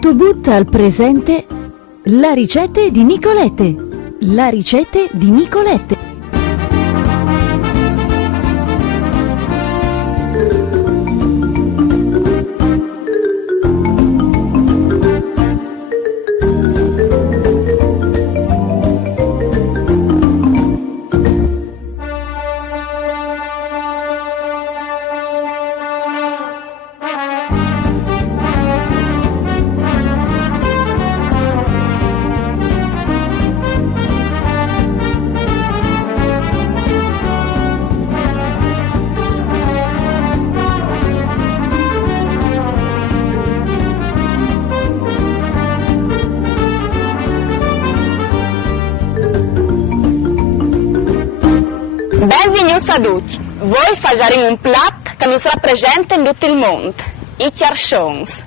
Tutto al presente. La ricetta di Nicolette. La ricetta di Nicolette. Benvenuti a tutti. Voi faremo un piatto che non sarà presente in tutto il mondo, i chiarchons.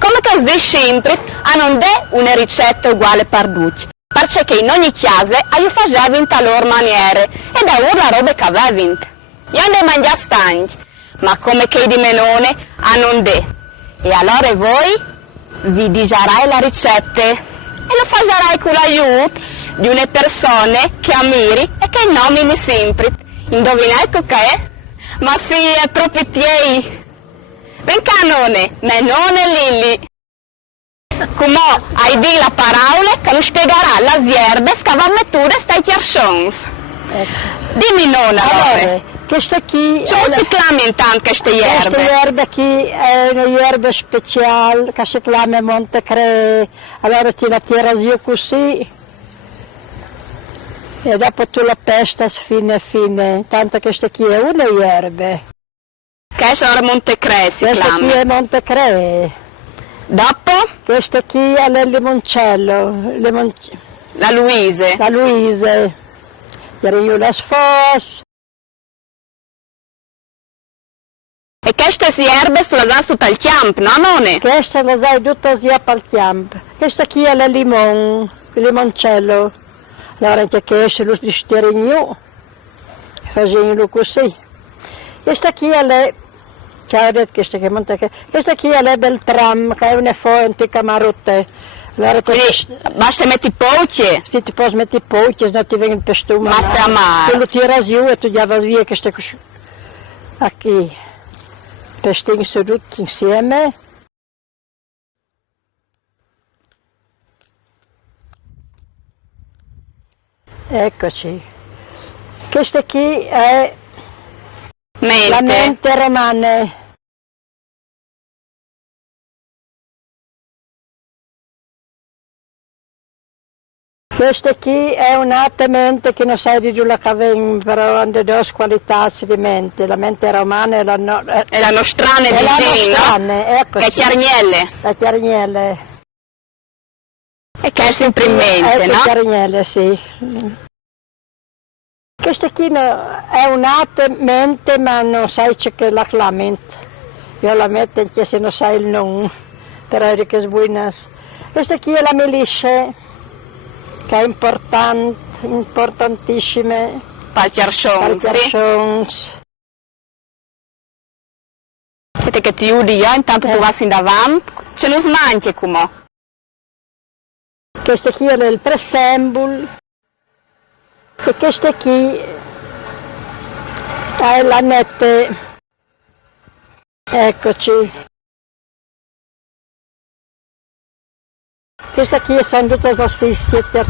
Come che si dice sempre, non è una ricetta uguale per tutti, perché in ogni chiesa io facevo in loro maniere e da ora la roba che avevo. Io ne mangiavo stanchi, ma come che di menone non è. E allora voi vi digerai la ricetta e lo farai con l'aiuto di una persona che ammiri e che nomini sempre. Indovinate che è? Ma sì, è proprio tiei. Venga nonne, menone Lilli. Come hai di la parola che lo spiegherà la zierda che va a mettere stai chiarchons. Dimmi nonna allora. Questa qui Come si chiama intanto queste erbe? questa erba qui è una erba speciale che si chiama Montecre. Allora ti la tira giù così e dopo tu la pesta fine fine. Tanto questa qui è una erba. Che è Montecre si Questa chiama. qui è Montecre. Dopo Questa qui è il limoncello. la Luise. La Luise. Io la sfos. E queste erbe tu le hai tutte al campo, no nonne? Questa la sai tutta sia al campo. Questa qui è il limoncello. Allora anche questo lo stirigno, facendo così. Questa qui è la, questa qui è la Beltram, che è una fonte camarotte. Allora Quindi basta mettere poche. se ti puoi mettere poche, se no ti vengono per stuma. Ma se amare. Tu lo tiri giù e tu già vai via questa così. Qui, pesting tutti insieme. Eccoci. Questa qui è la mente romana. Questa qui è un'altra mente che non sai di giù la cavem, però hanno due qualità di mente. La mente romana e la E la nostrana è vicino, no? Eccoci. Che è chiarnielle. La chiarignelle. E che è sempre in mente, La no? chiarignelle, sì. Questa qui è un'altra mente, ma non sai c'è che la mente. Io la metto anche se non sai il nome, però è che è buona. Questa qui è la melisce, che è importante, importantissima. Palchiarchons. Vedete che ti udi io, intanto tu vai in davanti, ce ne smanchi come. Questa qui è il presembul. E questa qui è la nette. Eccoci. Questa qui sono tutte così, siete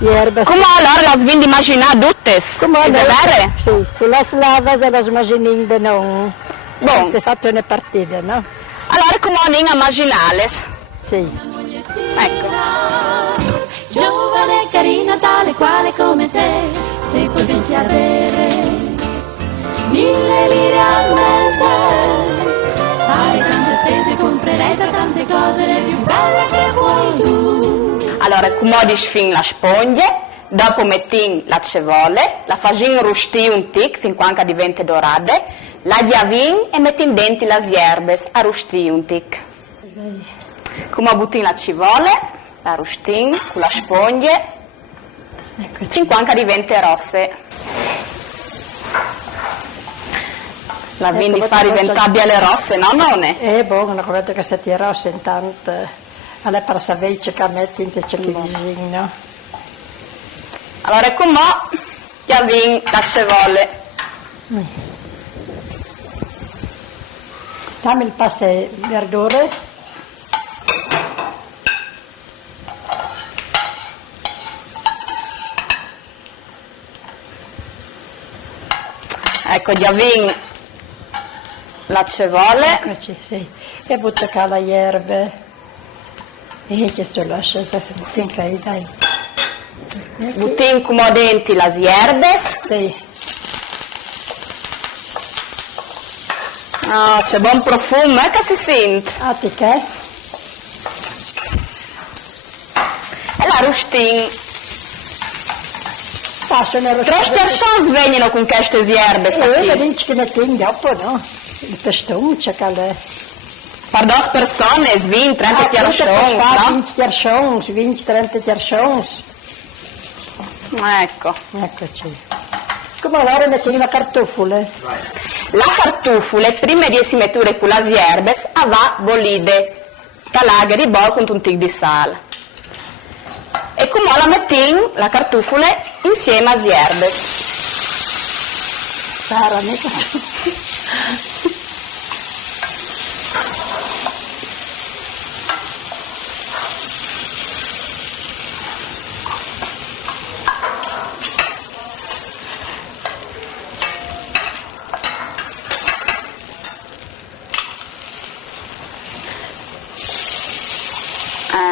erbe. Come allora la svindi immaginare tutte? Come È vero? Sì, con la slava e la smagining de non. Buon. Avete fatto una partita, no? Allora come non immaginare? Sì. Ecco. Giovane, carina, tale quale come te, se potessi avere 1000 lire al mese, fare tante spese, comprerei da tante cose le più belle che vuoi tu. Allora, come disfin la spoglia, dopo metti la cevole, la fai rustire un tic fin quando diventa dorata, la diavin e metti in denti le erbe a rustire un tic. Come butti la cevole, la rustin con la spoglia, fin quando diventa rosse. La vin di Ecco, fare questo- diventare biele rosse, no, nonne? Buono, come che se ti rosse intanto, alle persavece che metti in te c'è che vicino. Allora, ecco mo, già vin la cevolle. Dammi il passe verdure. Ecco, già vin la cevolle. Eccoci, sì. E butta qua le erbe. E che sto lascia, sì. Ok, dai. Buttin come denti las hierbes. Sì. Oh, c'è buon profumo, che si sente. Ah, ti che? E la rustin. Faccio una Trosti archons vengono con queste hierbes E qui. dici che ne tieni dopo, no? Il pestone c'è che le... Per 2 persone, 20, 30 archons, no? 20 archons, 20, 30 archons. Ecco. Eccoci. Come allora metti la cartofole? La cartufule, prima di si mettere con las hierbes, va bolide. Talaghe di bol con un tic di sale. E come la mettin, la cartufule, insieme a hierbes. Sara, mica.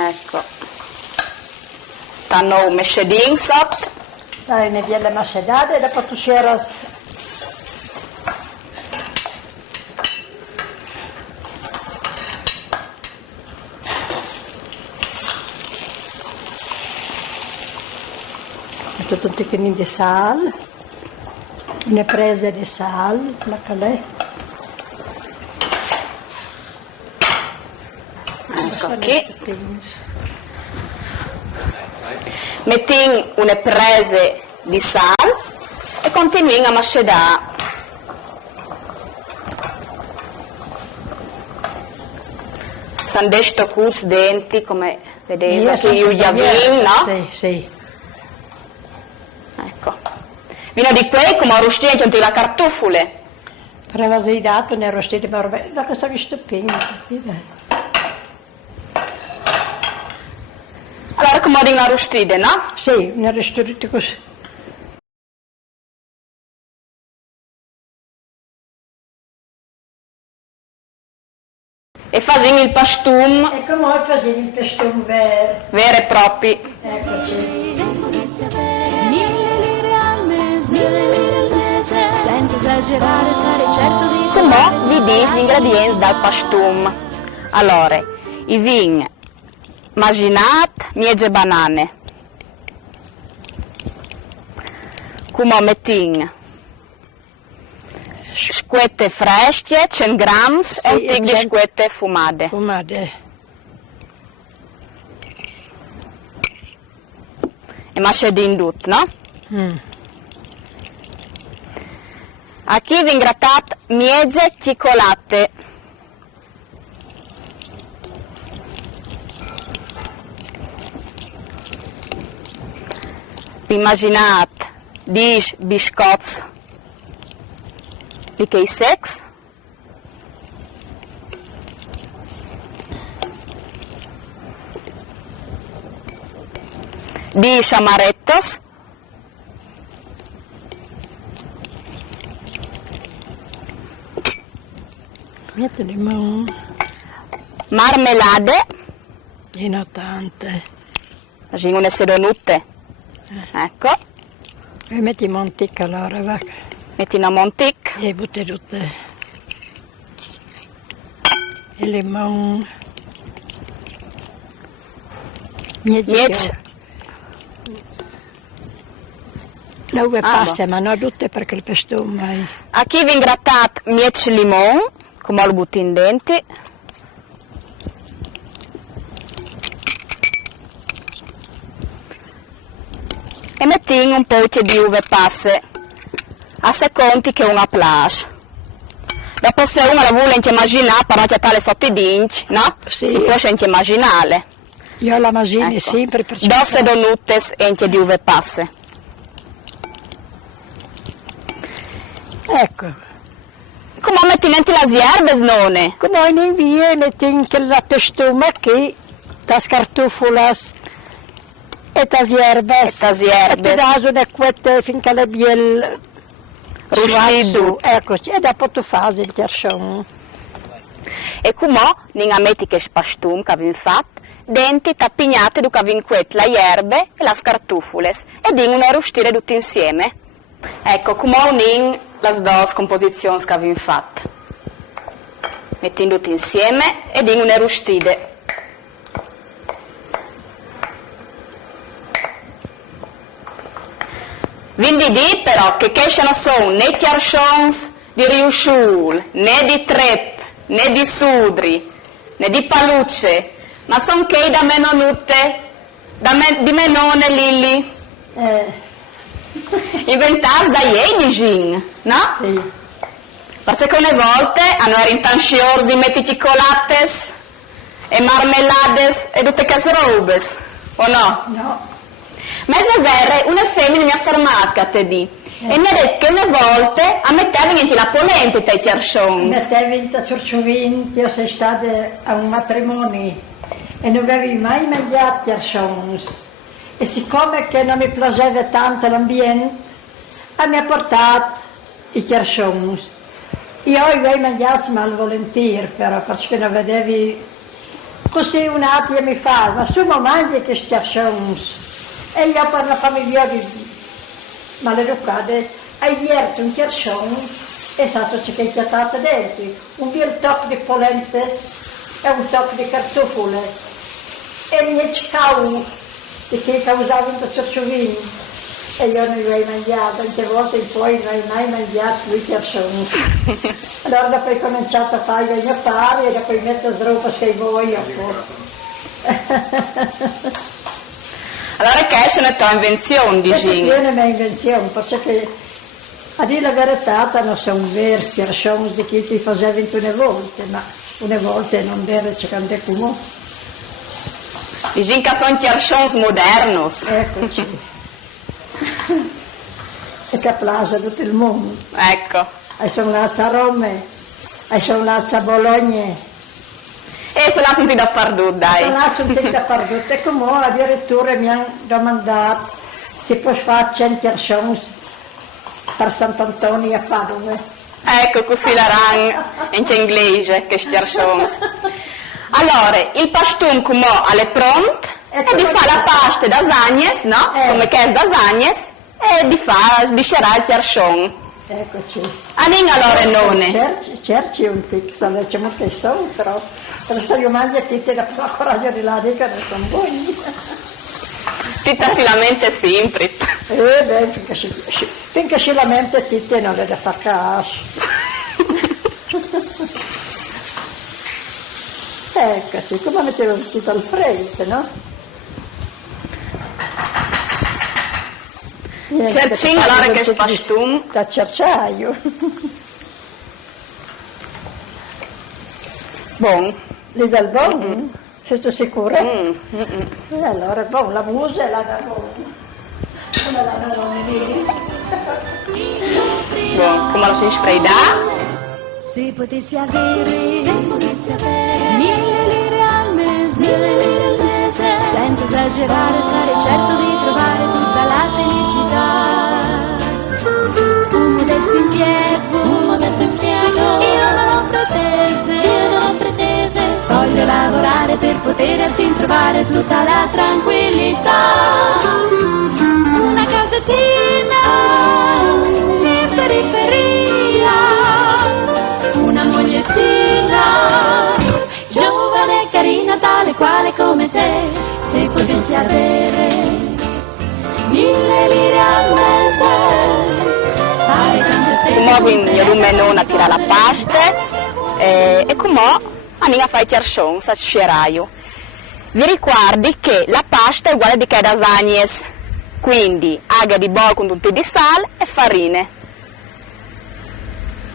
Ecco. Stanno un mescedin sotto. Dai, ne viene macedate e dopo tu sceras. Metto un ticchino di sale, una presa di sale, la calè. Ecco qui. Mettin une prese di sale e continui a mascedare. Sandesto cus denti, come vedete, qui io già vin, no? Sì, sì. Ecco. Vino di quei come arrostito anche la cartofule. Per aver dato ne rostiti per me, da cosa vi stupendo. Allora come di una arrostite, no? Sì, ne rostiti così. E facciamo il pastum E come facevi il pestone vero? vero e proprio. Eccoci. Se potessi avere 1000 lire al mese, senza esagerare sarei certo di Come vi dico gli ingredienti dal pastum. Allora, i vin maginat, miege banane. Come mettin squette fresche, 100 grams e un Sì, tic di 100. squette fumate. Fumate. E mascedin tutto, no? A chi vi ingrattat miege chicolate. Vi immaginate 10 biscotti di quei sex. Di amarettos. Metti limone. Marmelade. E non tante. Facciamo une sedonute. Ecco. E metti monticca allora, va. Metti una montic. E butti tutte. E limone. Miege. Le uve Ah, passe, ma non tutte perché il pestone mai. A chi vi ingrattat miege limone, come lo butti in denti. E metti in un po' di uve passe, a secondi che una plage. Dopo se uno la vuole immaginare, per non tale sotto i denti, no? Sì. Si può anche immaginare. Io la immagino Ecco. sempre per Dosse donutes e di uve passe. Ecco. Come metti in le erbes, nonne? Come in via metti anche la testuma che tas cartufulas e tas erbes. E tas erbes. E ti dai una quette finché le biel Rustido. Eccoci, e dopo tu fai il cercione. E come non metti che spastum che avete fatto, denti tappignate du che avete le erbe e le scartufules e dingono rustire tutti insieme. Ecco, come unin le due composizioni che avete fatto. Metti tutti insieme e dingono rustire. Quindi di però che non sono né chiarcions di riusciul, né di trep, né di sudri, né di palucce, ma sono che da menonute, di menone lilli, inventati da Jenigin, no? Sì. Perché una volte hanno rintanscior di metti cicolates e marmelades e tutte queste robes, o no? No. Ma è vero, una femmina mi ha fermato a te di. E mi ha detto che una volta a mettere anche la polente tra i chiarcions. Mettevi in Sorcioventi, io sei stata a un matrimonio e non avevi mai mangiato chiarcions. E siccome che non mi piaceva tanto l'ambiente, mi ha portato i chiarcions. Io avevo mangiato malvolentieri, però, perché non vedevi così un attimo mi fa, ma su ma mangi che chiarcions. E io per la famiglia maleducata, hai detto un chiarcione è stato ciò che è chiatato dentro, un bel tocco di polente e un tocco di cartofole. E mi è cicau, che causava un cerciovino, e io non li avevo mangiato, anche volte in poi non avevo mai mangiato lui chiarcione. Allora dopo ho cominciato a fare il mio fare e dopo metto roba che voglio. Allora che è una tua invenzione, Questa dici? è una mia invenzione, perché a dire la verità non sono veri chiarcioni di chi ti faceva una volta, ma una volta non vero c'è cante come. Dici che sono chiarcions modernos. Eccoci. E che piace a tutto il mondo. Ecco. E sono nata a Roma, e sono nata a Bologna. E se la senti da perdut, dai. Sono nata un po' dappertutto e come addirittura mi hanno domandato se posso fare 100 chiarcioni per Sant'Antonio a Padova. Ecco, così la rang in inglese, che chiarcions. Allora, il pastum come è pronto e di fare la pasta da zagnes, no? Come che è da zagnes e di fare, di scerare il chiarcion. Eccoci. Anin allora nonne. Cerci un pizzo, diciamo che sono, però se io mangio tutti da coraggio di là, dico che sono buoni. Tutta si lamenta sempre. Beh, finché si lamenta tutti non le da far caso. Eccoci, come mettevo vestito al freddo, no? Cercin allora che spastum. Da cerciaio. Buon. L'isal buon? Siete sicure? Allora, buon, la musa e la da buon. Come la da buon? Buon, come lo si sfreida? Se potessi avere mille lire al mese, senza esagerare sarei certo di trovare tutta la felicità. Un modesto impiego, io non ho pretese, voglio lavorare per poter al fin trovare tutta la tranquillità. Una casettina in periferia, una mogliettina, giovane, carina, tale quale come te, se potessi avere 1000 lire al mese, fare tante spese. Come io non non a tirare la pasta e come andiamo a fare i chiarcions a scieraio. Vi ricordi che la pasta è uguale di che da zagnes, quindi aghe di bol con tutti di sale e farine.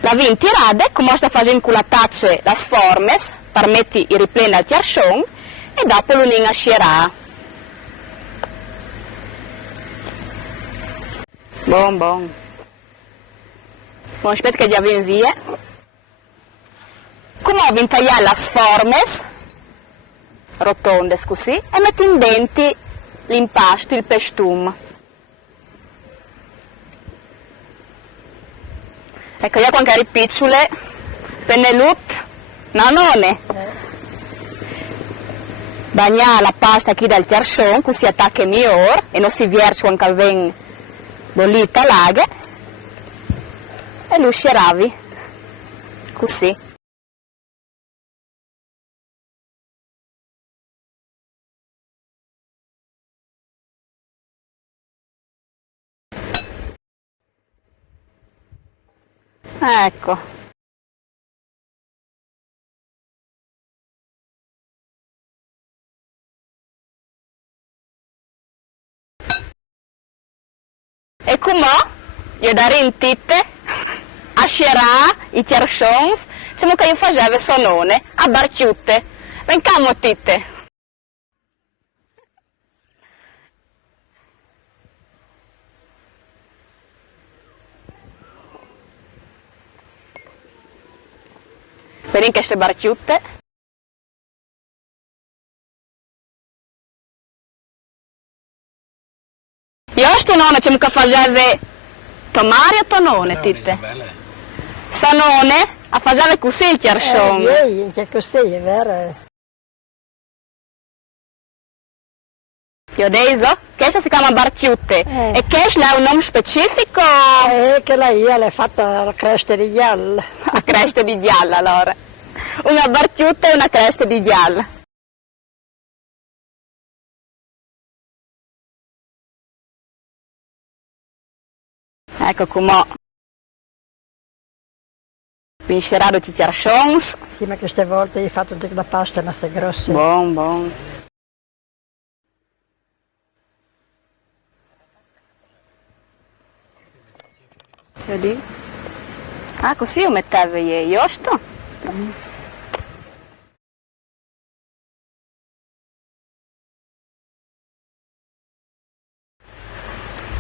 La vin tirare, come sta facendo con la taccia le forme, per mettere i ripleni al tiarcion e dopo l'unin a scierà. Buon, buon. Buon, aspetta che già viene via. Come ho tagliare le forme, rotonde così, e metto in denti l'impasto, il pestum. Ecco, io con cari piccole, pennelut, nanone. Bagna la pasta qui dal tiarcion, così attacca migliore e non si vierce quando viene bollita l'aghe. E lo scieravi, così. Ecco. E come io dare in titte a scerà i tiarcions, diciamo che io facevo sonone a barchiutte. Vencamo titte. Vedi queste barchiutte? Io sto nonno c'è che faceva tomare o tonone, titte? Sanone, a faceva così il chiarcion. Che così, è vero. Io adesso, questa si chiama barchiutte. E questa ha un nome specifico? Che lei l'ha fatta la cresta di giallo. A cresta di giallo, allora. Una barchiutta e una cresta di giallo. Ecco come vincerà tutti i tiarcions. Sì, ma queste volte hai fatto la pasta, ma sei grossa. Buon, buon. Vedi? Ah, così io mettevo io sto.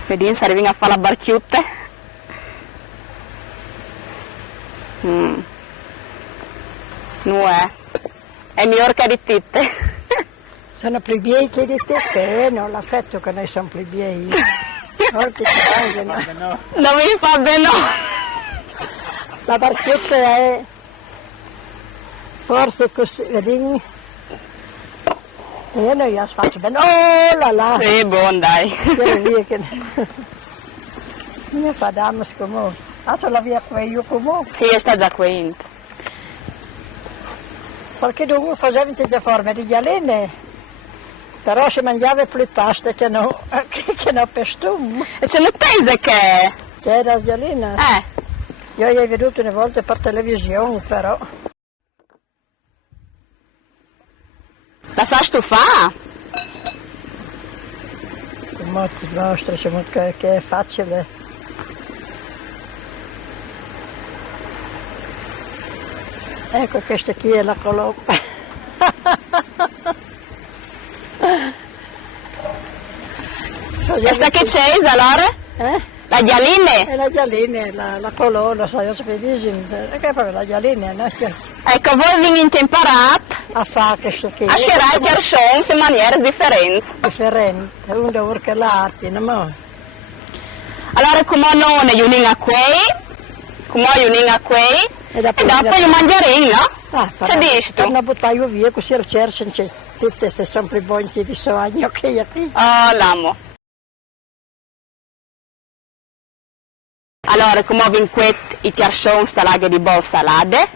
Vedi, se arrivi a fare la barchiutte. Non è migliore che di titte. Sono più bei che di te, non l'affetto che noi siamo più bei. Molti che no. Non mi fa bene. La barchetta è forse così, vedi? E io non faccio bene. Oh là là! Sì, buon dai. Via che... Mi fa damas come. Adesso la via qui io come. Sì, sta già qui. Perché dovevo fare in forma di galline, però si mangiava più pasta che no pestum. E ce ne pensi che? Che è la galline? Io l'ho veduto una volta per televisione, però. La sa stufare? Molto nostro, che è facile. Ecco, questa qui è la colomba. Questa che c'è, allora? La galline? È la galline, la colonna, sai, io so che dici, che è proprio la galline, no? Ecco, voi venite imparati a fare questo qui. A scerare i tiarcions in maniere differenti. Differenti, uno deve che l'altro, no? Allora, come non è unin qui, come è unin qui, e dopo io mangerò, no? C'è dici tu? Per non buttare via, così cercano tutte se sono più buoni di sogno che io qui. Oh, l'amo. Allora, come ho vinquet i tiarcions talaghe di bol salade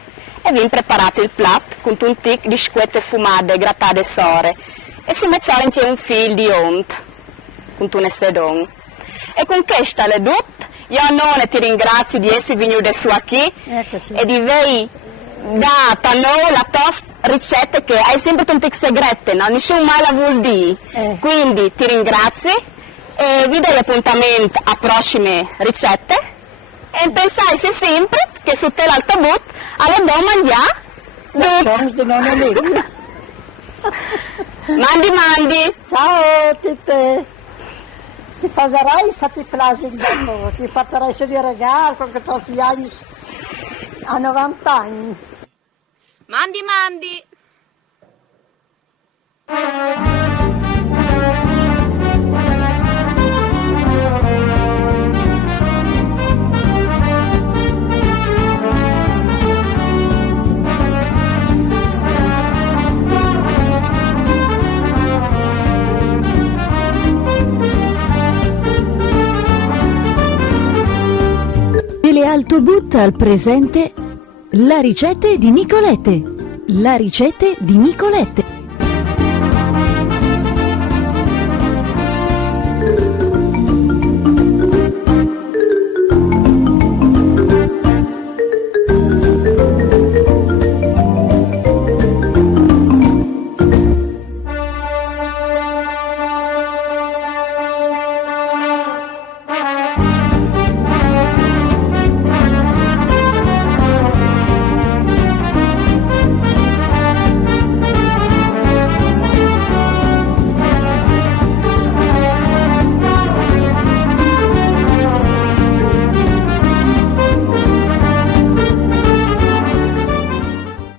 e vi preparate il plat con un tic di squette fumate grattate sore e si mezzare in un fil di ont con un sedon. E con questa le dut, io non ti ringrazio di essere venuto su qui. Eccoci. E di voi data a noi la tua ricetta che hai sempre un tic segrete, no? Nessuno mai la vuol dire. Quindi ti ringrazio e vi do appuntamento a prossime ricette e pensai sempre che su te l'autobus alle do mangiare? Soms di non è lì. Mandi. Ciao Tite. Ti fazerai se ti piace dopo, ti porterai su di regalo con 14 anni a 90 anni. Mandi. Telealtobut al presente la ricette di Nicolette. La ricette di Nicolette.